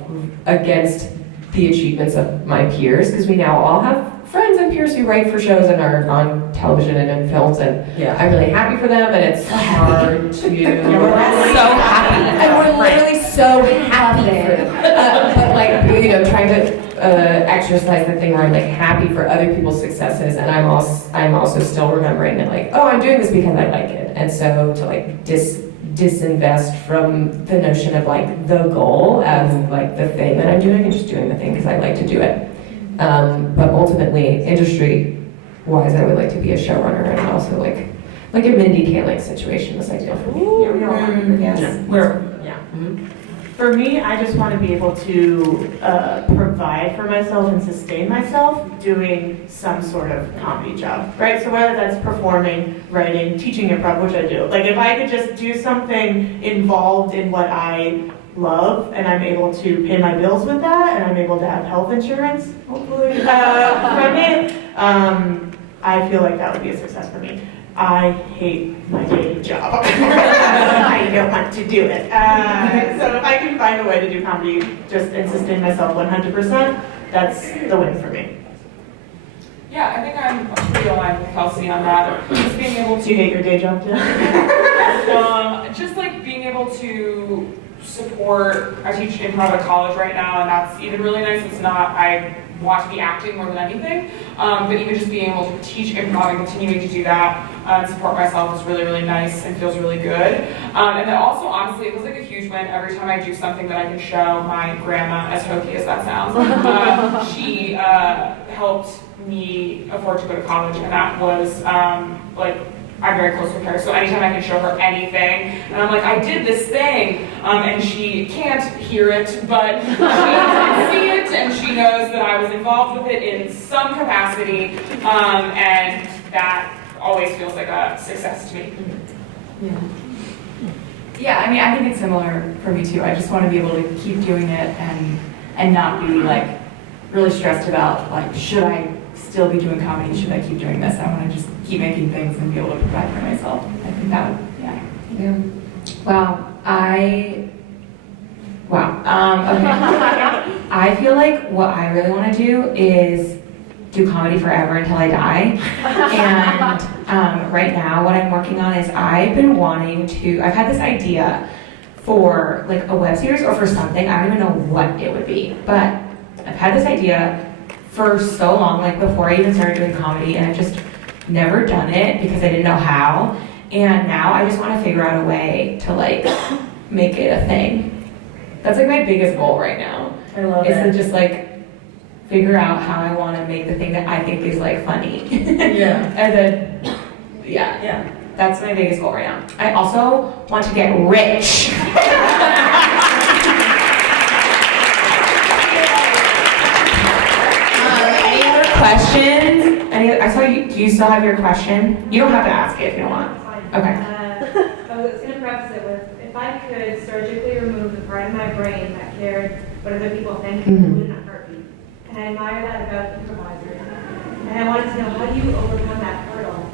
against the achievements of my peers, because we now all have friends and peers who write for shows and are on television and in films, and I'm really happy for them, and it's hard to... We're so happy. And we're literally so happy for them. But, like, you know, trying to exercise the thing where I'm, like, happy for other people's successes, and I'm also still remembering that, like, oh, I'm doing this because I like it. And so to, like, disinvest from the notion of, like, the goal as, like, the thing that I'm doing, and just doing the thing because I like to do it. But ultimately, industry-wise, I would like to be a showrunner, and also like a Mindy Kaling situation is ideal for me. Yes. For me, I just want to be able to provide for myself and sustain myself doing some sort of comedy job, right? So whether that's performing, writing, teaching improv, which I do. Like if I could just do something involved in what I love, and I'm able to pay my bills with that, and I'm able to have health insurance, hopefully, from it, I feel like that would be a success for me. I hate my day job. I don't want to do it. So if I can find a way to do comedy just and sustain myself 100%, that's the win for me. Yeah, I think I'm pretty aligned with Kelsey on that. Just being able Do you to... hate your day job too? just like being able to support, I teach improv at college right now, and that's even really nice. It's not, I want to be acting more than anything, but even just being able to teach improv and continuing to do that and support myself is really, really nice and feels really good. And then also, honestly, it feels like a huge win every time I do something that I can show my grandma, as hokey as that sounds. She helped me afford to go to college, and that was like, I'm very close with her, so anytime I can show her anything, and I'm like, I did this thing, and she can't hear it, but she can see it, and she knows that I was involved with it in some capacity, and that always feels like a success to me. Yeah, I mean, I think it's similar for me too. I just want to be able to keep doing it and not be like really stressed about like, should I still be doing comedy? Should I keep doing this? I want to just keep making things and be able to provide for myself. I think that would, yeah. Wow. Okay. I feel like what I really want to do is do comedy forever until I die. And right now what I'm working on is I've had this idea for like a web series or for something. I don't even know what it would be, but I've had this idea for so long, like before I even started doing comedy, and I've just never done it because I didn't know how. And now I just want to figure out a way to like make it a thing. That's like my biggest goal right now. I love it. Is to just like figure out how I want to make the thing that I think is like funny. Yeah. And then, yeah. That's my biggest goal right now. I also want to get rich. Any other questions? I saw you. Do you still have your question? You don't have to ask it if you don't want. Okay. I was going to preface it with, if I could surgically remove the part of my brain that cared what other people think, it wouldn't hurt me. And I admire that about improvisers. And I wanted to know, how do you overcome that hurdle,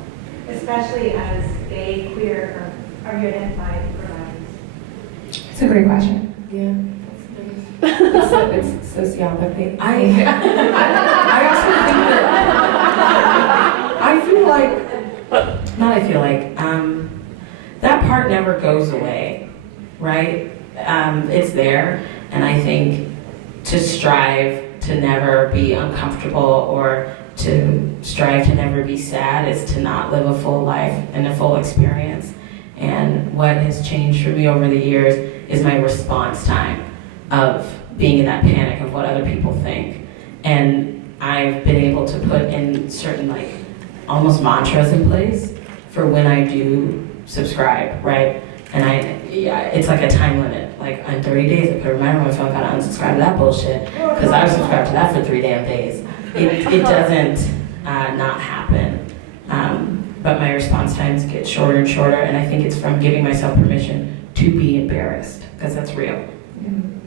especially as gay, queer, or identified improvisers? It's a great question. Yeah. It's sociopathy. I also think that I feel like that part never goes away, right? It's there, and I think to strive to never be uncomfortable or to strive to never be sad is to not live a full life and a full experience. And what has changed for me over the years is my response time of being in that panic of what other people think. And I've been able to put in certain like almost mantras in place for when I do subscribe, right? it's like a time limit. Like in 30 days, I put a reminder on my phone, gotta unsubscribe to that bullshit, because I was subscribed to that for 3 damn days. It doesn't not happen. But my response times get shorter and shorter, and I think it's from giving myself permission to be embarrassed, because that's real.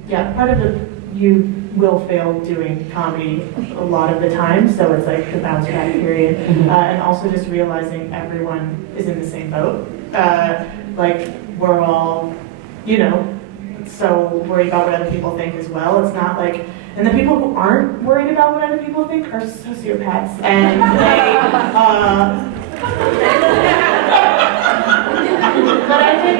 Yeah, part of it, you will fail doing comedy a lot of the time, so it's like the bounce back period. And also just realizing everyone is in the same boat. Like, we're all, so worried about what other people think as well. It's not like, and the people who aren't worried about what other people think are sociopaths. And they, but I think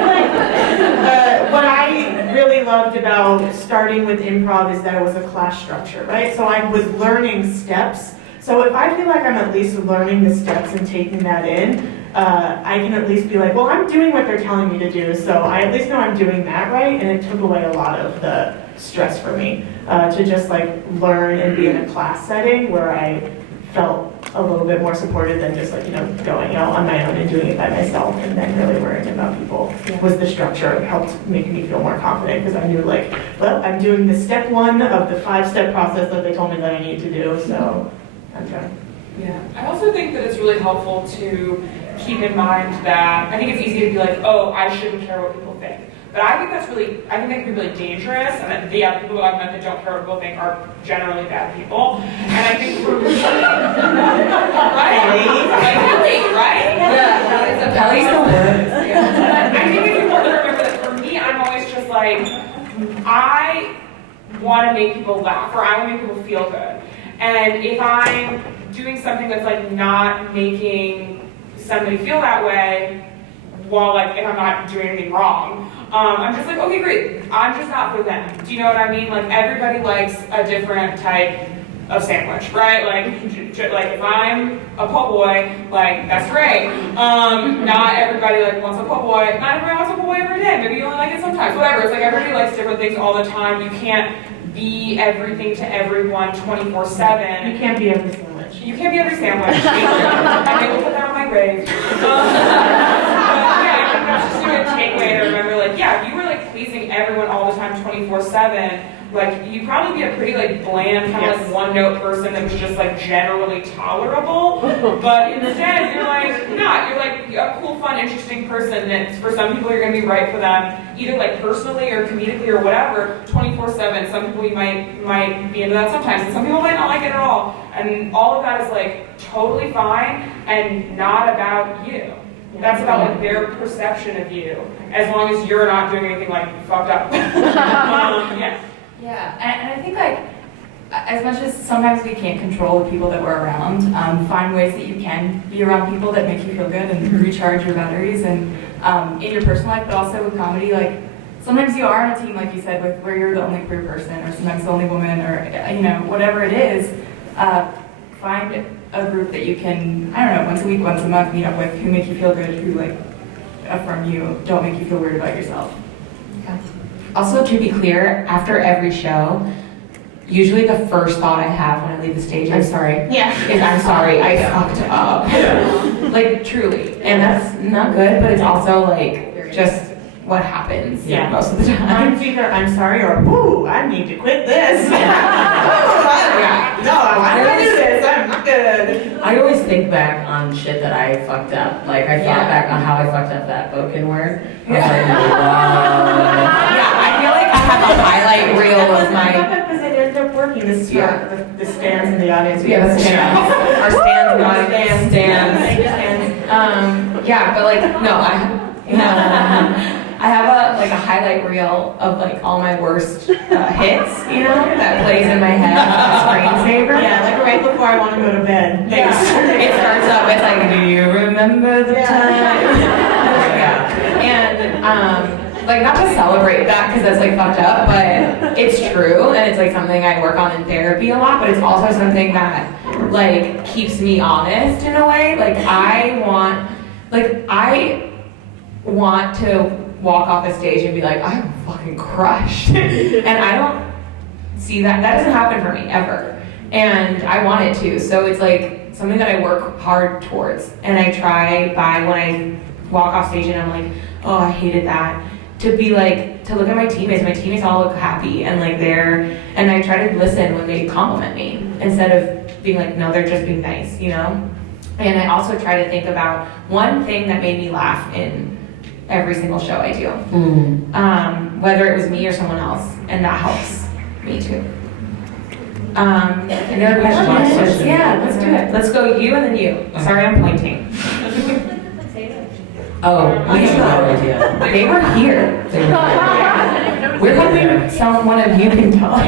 what I really loved about starting with improv is that it was a class structure, right? So I was learning steps. So if I feel like I'm at least learning the steps and taking that in, I can at least be like, well, I'm doing what they're telling me to do, so I at least know I'm doing that right, and it took away a lot of the stress for me to just like learn and be in a class setting where I felt a little bit more supported than just like, going out on my own and doing it by myself and then really worrying about people. Was the structure. It helped make me feel more confident because I knew like, well, I'm doing the step 1 of the 5-step process that they told me that I need to do, so I'm trying. Yeah, I also think that it's really helpful to keep in mind that I think it's easy to be like, oh, I shouldn't care what people think. But I think that can be really dangerous, and that the other people I've met that don't care what people think are generally bad people. And I think for me, right? Kelley, right? Yeah, Kelley's the worst. I think it's important to remember that for me, I'm always just like, I want to make people laugh, or I want to make people feel good. And if I'm doing something that's like not making somebody feel that way, while like if I'm not doing anything wrong, I'm just like, okay, great. I'm just not for them. Do you know what I mean? Like everybody likes a different type of sandwich, right? Like if I'm a po' boy, like that's great. Not everybody like wants a po' boy. Not everybody wants a po' boy every day. Maybe you only like it sometimes. Whatever. It's like everybody likes different things all the time. You can't be everything to everyone 24/7. You can't be every sandwich. You can't be every sandwich. I may put that on my grave. Yeah, I think that's just a good takeaway to remember, like, yeah, if you were like pleasing everyone all the time 24/7, like you'd probably be a pretty like bland, kind of like one-note person that was just like generally tolerable. But instead, you're like not. You're like a cool, fun, interesting person that for some people you're gonna be right for them, either like personally or comedically or whatever, 24/7. Some people you might be into that sometimes, and some people might not like it at all. And all of that is like totally fine and not about you. That's about like their perception of you, as long as you're not doing anything like fucked up. Yeah. Yeah, and I think like, as much as sometimes we can't control the people that we're around, find ways that you can be around people that make you feel good and recharge your batteries, and in your personal life, but also with comedy, like sometimes you are on a team, like you said, with where you're the only queer person, or sometimes the only woman, or whatever it is. Find a group that you can, I don't know, once a week, once a month, meet up with, who make you feel good, who like affirm you, don't make you feel weird about yourself. Yeah. Also, to be clear, after every show, usually the first thought I have when I leave the stage is, I'm sorry, I fucked up. Like, truly. And that's not good, but it's also like, just what happens most of the time. It's either I'm sorry or, ooh, I need to quit this. No, I don't want to do this. I'm not good. I always think back on shit that I fucked up. Like, I thought back on how I fucked up that spoken word. I was like, wow. Yeah, I feel like I have a highlight reel of my... Because it ended up working. This is the stands in the audience. Yeah, the stands. Our stands in the audience. Stands. Yeah, but like, no, I have a highlight reel of like all my worst hits, that plays in my head, a screensaver. Yeah, like right before I want to go to bed. Yeah. It starts up, it's like, do you remember the time? Yeah. And like not to celebrate that because that's like fucked up, but it's true and it's like something I work on in therapy a lot, but it's also something that like keeps me honest in a way. Like I want to walk off the stage and be like, I'm fucking crushed. And I don't see that. That doesn't happen for me ever. And I want it to. So it's like something that I work hard towards. And I try by when I walk off stage and I'm like, oh, I hated that. To be like, to look at my teammates all look happy and like and I try to listen when they compliment me instead of being like, no, they're just being nice, you know? And I also try to think about one thing that made me laugh in every single show I do, whether it was me or someone else, and that helps me too. Any other questions? Yeah, let's do it. Let's go you and then you. Sorry, I'm pointing. Oh, I have no idea. They were here. We're hoping one of you can tell us.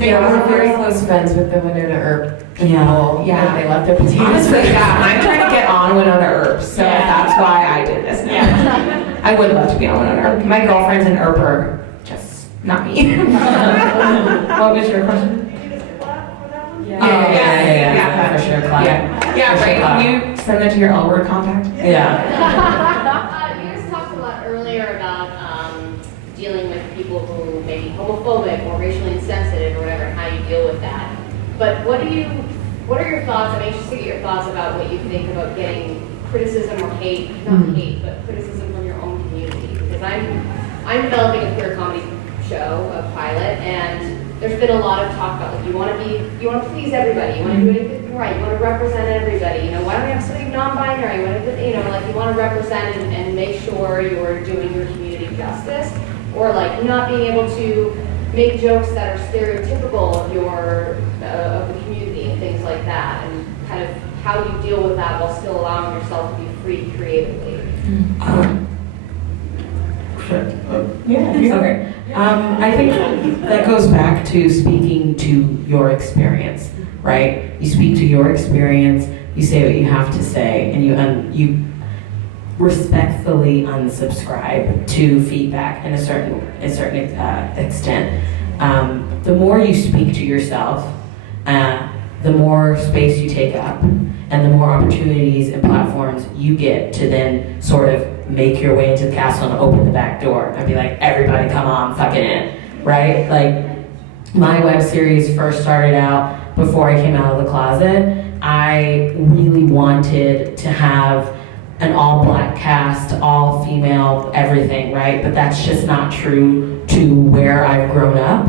Yeah, we're very close friends with the Winona Earp people. Yeah. They left their potatoes. Honestly, I'm trying to get on Winona Earp, so that's why I did this now. I would love to be on Winona Earp. My girlfriend's an Earper, just not me. What was your question? Yeah, for sure, client. Yeah, right. Can you send that to your L-word contact? Yeah. You guys talked a lot earlier about dealing with people who may be homophobic or racially insensitive or whatever, and how you deal with that. But what are your thoughts? I'm anxious to get your thoughts about what you think about getting criticism or hate, not hate, but criticism from your own community. Because I'm developing a queer comedy show, a pilot, and there's been a lot of talk about like you want to please everybody, you want to do anything right, you want to represent everybody. You know, why don't we have something non-binary? You want to represent and make sure you're doing your community justice, or like not being able to make jokes that are stereotypical of of the community and things like that, and kind of how you deal with that while still allowing yourself to be free creatively. Okay. I think that goes back to speaking to your experience, right? You speak to your experience, you say what you have to say, and you respectfully unsubscribe to feedback in a certain extent. The more you speak to yourself, the more space you take up, and the more opportunities and platforms you get to then sort of make your way into the castle and open the back door and be like, everybody come on, fucking in, right? Like, my web series first started out before I came out of the closet. I really wanted to have an all-black cast, all-female, everything, right? But that's just not true to where I've grown up.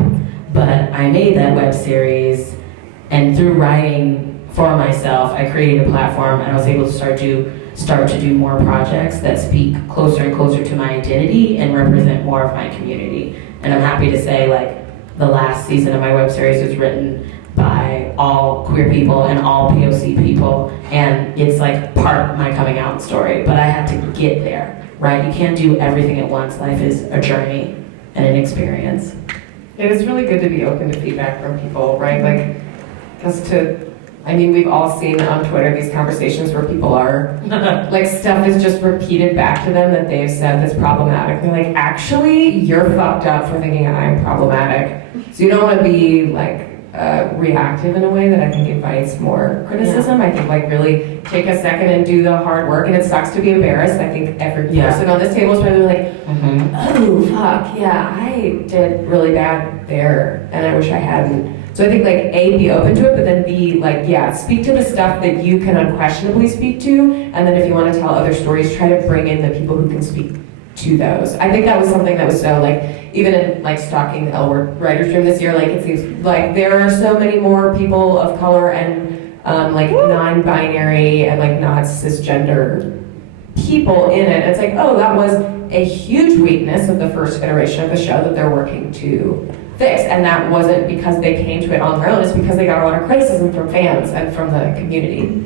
But I made that web series, and through writing for myself, I created a platform, and I was able to start to do more projects that speak closer and closer to my identity and represent more of my community. And I'm happy to say, like, the last season of my web series was written by all queer people and all POC people, and it's like part of my coming out story, but I had to get there, right? You can't do everything at once. Life is a journey and an experience. It is really good to be open to feedback from people, right? Like, we've all seen on Twitter these conversations where people are, like, stuff is just repeated back to them that they've said that's problematic. They're like, actually, you're fucked up for thinking I'm problematic. So you don't want to be, like, reactive in a way that I think invites more criticism. I think, like, really take a second and do the hard work, and it sucks to be embarrassed. I think every person on this table is probably like, oh, fuck, yeah, I did really bad there, and I wish I hadn't. So I think, like, A, be open to it, but then B, like, speak to the stuff that you can unquestionably speak to, and then if you want to tell other stories, try to bring in the people who can speak to those. I think that was something that was so, like, even in, like, stalking the L-Word writers room this year, like, it seems like there are so many more people of color and, like, non-binary and, like, not cisgender people in it. It's like, oh, that was a huge weakness of the first iteration of the show that they're working to fix, and that wasn't because they came to it on their own, it's because they got a lot of criticism from fans and from the community.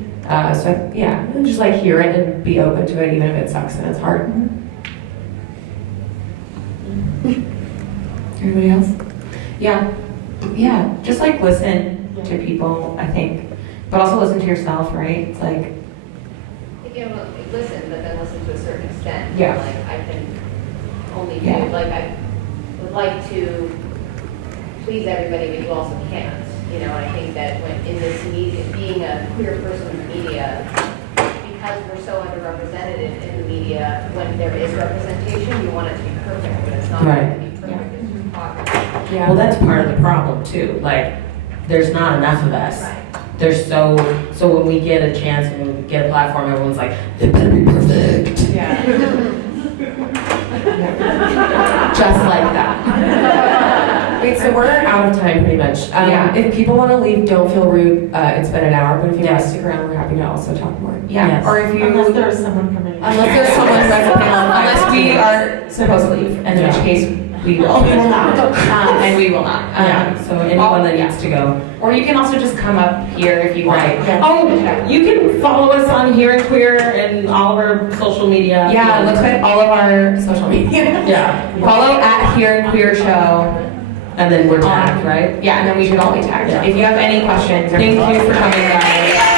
Just like hear it and be open to it, even if it sucks and it's hard. Anybody else? Yeah, just like listen to people, I think, but also listen to yourself, right? It's like, Listen, but then listen to a certain extent. Yeah. Like, I can only do, I would like to please everybody, but you also can't. You know, and I think that when in this media, being a queer person in the media, because we're so underrepresented in the media, when there is representation, you want it to be perfect, but it's not going to be perfect. It's just progress. Well, that's part of the problem too. Like, there's not enough of us, they're so when we get a chance and when we get a platform, everyone's like, it better be perfect. Yeah. Just like that. Wait, so we're out of time pretty much. Yeah. If people want to leave, don't feel rude. It's been an hour, but if you want to stick around, we're happy to also talk more. Yeah. Yes. Or if you Unless there's someone coming. Unless there's someone who has a panel, unless we are supposed to leave, in which case we will. We will not. And we will not. So anyone that needs to go. Or you can also just come up here if you want. Right. Oh, you can follow us on Here and Queer and all of our social media. Yeah, look at all of our social media. Yeah. Follow at Here and Queer Show. And then we're tagged, right? Yeah, and then we should all be tagged. Yeah. If you have any questions, thank you for coming, guys.